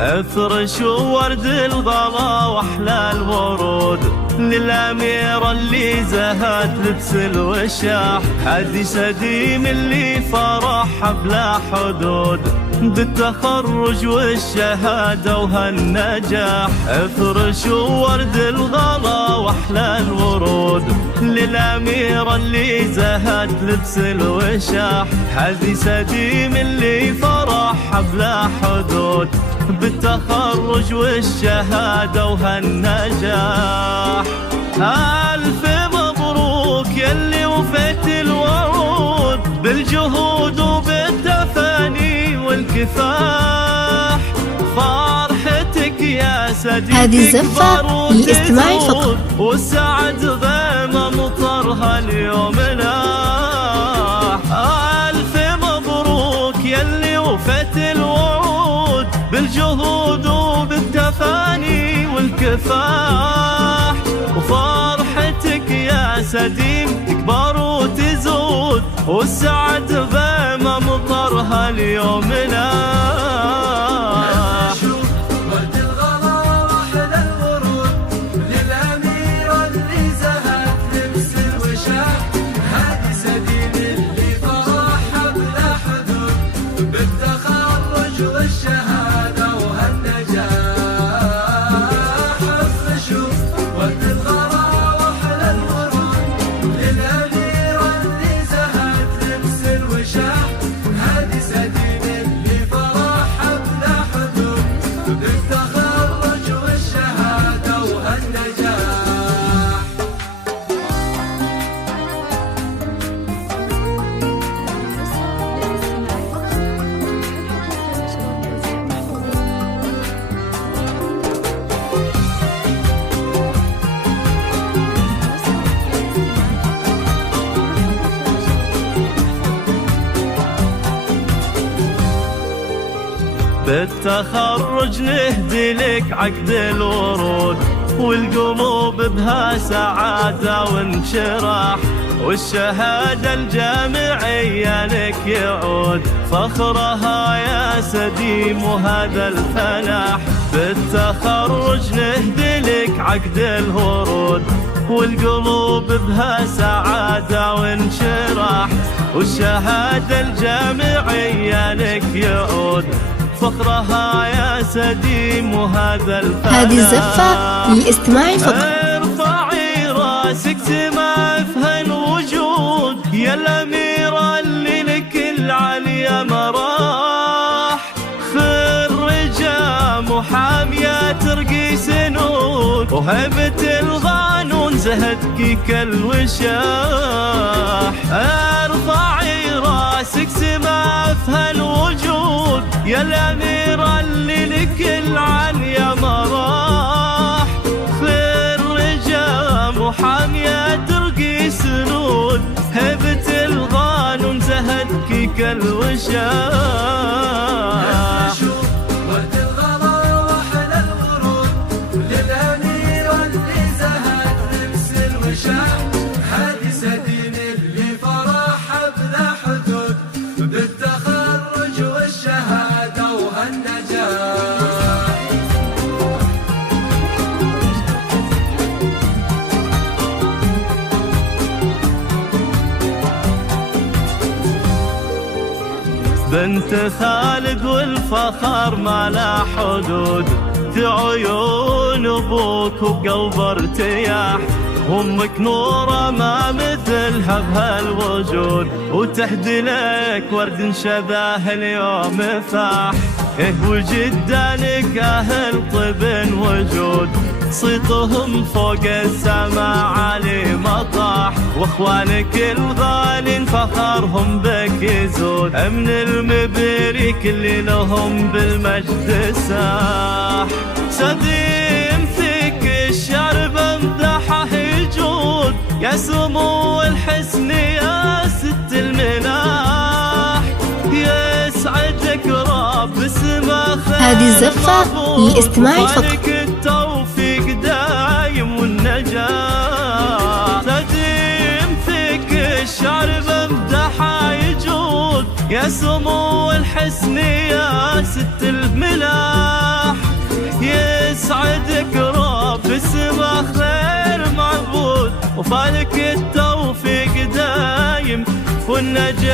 افرشوا ورد الغلا واحلى الورود للأميرة اللي زهت لبس الوشاح، هدي سديم اللي فرح بلا حدود بالتخرج والشهادة وهالنجاح. افرشوا ورد الغلا واحلى الورود للأميرة اللي زهت لبس الوشاح، هدي سديم اللي فرح بلا حدود بالتخرج والشهادة وهالنجاح. ألف مبروك يلي وفيت الوعود بالجهود وبالتفاني والكفاح، فرحتك يا سديد هذه الزفة للاستماع فقط، والسعد غيم مطرها اليوم لاح. ألف مبروك يلي وفيت الوعود بالجهود وبالتفاني والكفاح، وفرحتك يا سديم تكبر وتزود والسعد غيمة مطرها اليوم لاح. ورد الغلا واحلى الورود للأميرة اللي زهت لبس الوشاح، هادي سديم اللي فرحها بلا حدود بالتخرج والشهادة وهالنجاح. افرشوا ورد الغلا واحلى الورود للأميرة اللي زهت لبس الوشاح، هادي سديم اللي فرحها بلا حدود بالتخرج والشهادة وهالنجاح. بالتخرج نهدي لك عقد الورود والقلوب بها سعادة وانشراح، والشهادة الجامعية لك يعود فخرها يا سديم وهذا الفلاح. بالتخرج نهدي لك عقد الورود والقلوب بها سعادة وانشراح، والشهادة الجامعية لك يعود فخرها يا سديم وهذا الفلاح. هذه الزفة للاستماع فقط. ارفعي راسك سما في هالوجود يا الأميرة اللي لك العليا مراح، خرجة محامية ترقي سنود وهيبة القانون زهدك كالوشاح. ارفعي راسك سما في هالوجود يا الأميرة اللي لك العليا مراح، خرجة محامية ترقي سنود هيبة القانون زهدك كالوشاح. ورد الغلا واحلى الورود للأميرة اللي زهت لبس الوشاح، هادي سديم اللي فرحها بلا حدود بالتخرج والشهادة وهالنجاح. بنت خالد والفخر ما لا حدود، في عيون ابوك وقلب ارتياح، امك نوره ما مثلها بهالوجود، وتهدي لك ورد شذاه اليوم فاح. وجدانك اهل طب وجود صيتهم فوق السماء عالي مطاح، واخوانك الغالين فخرهم بك يزود، من المبريك اللي لهم بالمجد ساح. سديم فيك الشرب امدحه يجود يا سمو الحسن يا ست المناح، يسعدك رب اسمه هذه الزفة للاستماع فقط. التوفيق دايم سمو الحسن يا ست الملاح، يسعدك رب اسمه خير معبود، وفالك التوفيق دايم والنجاح.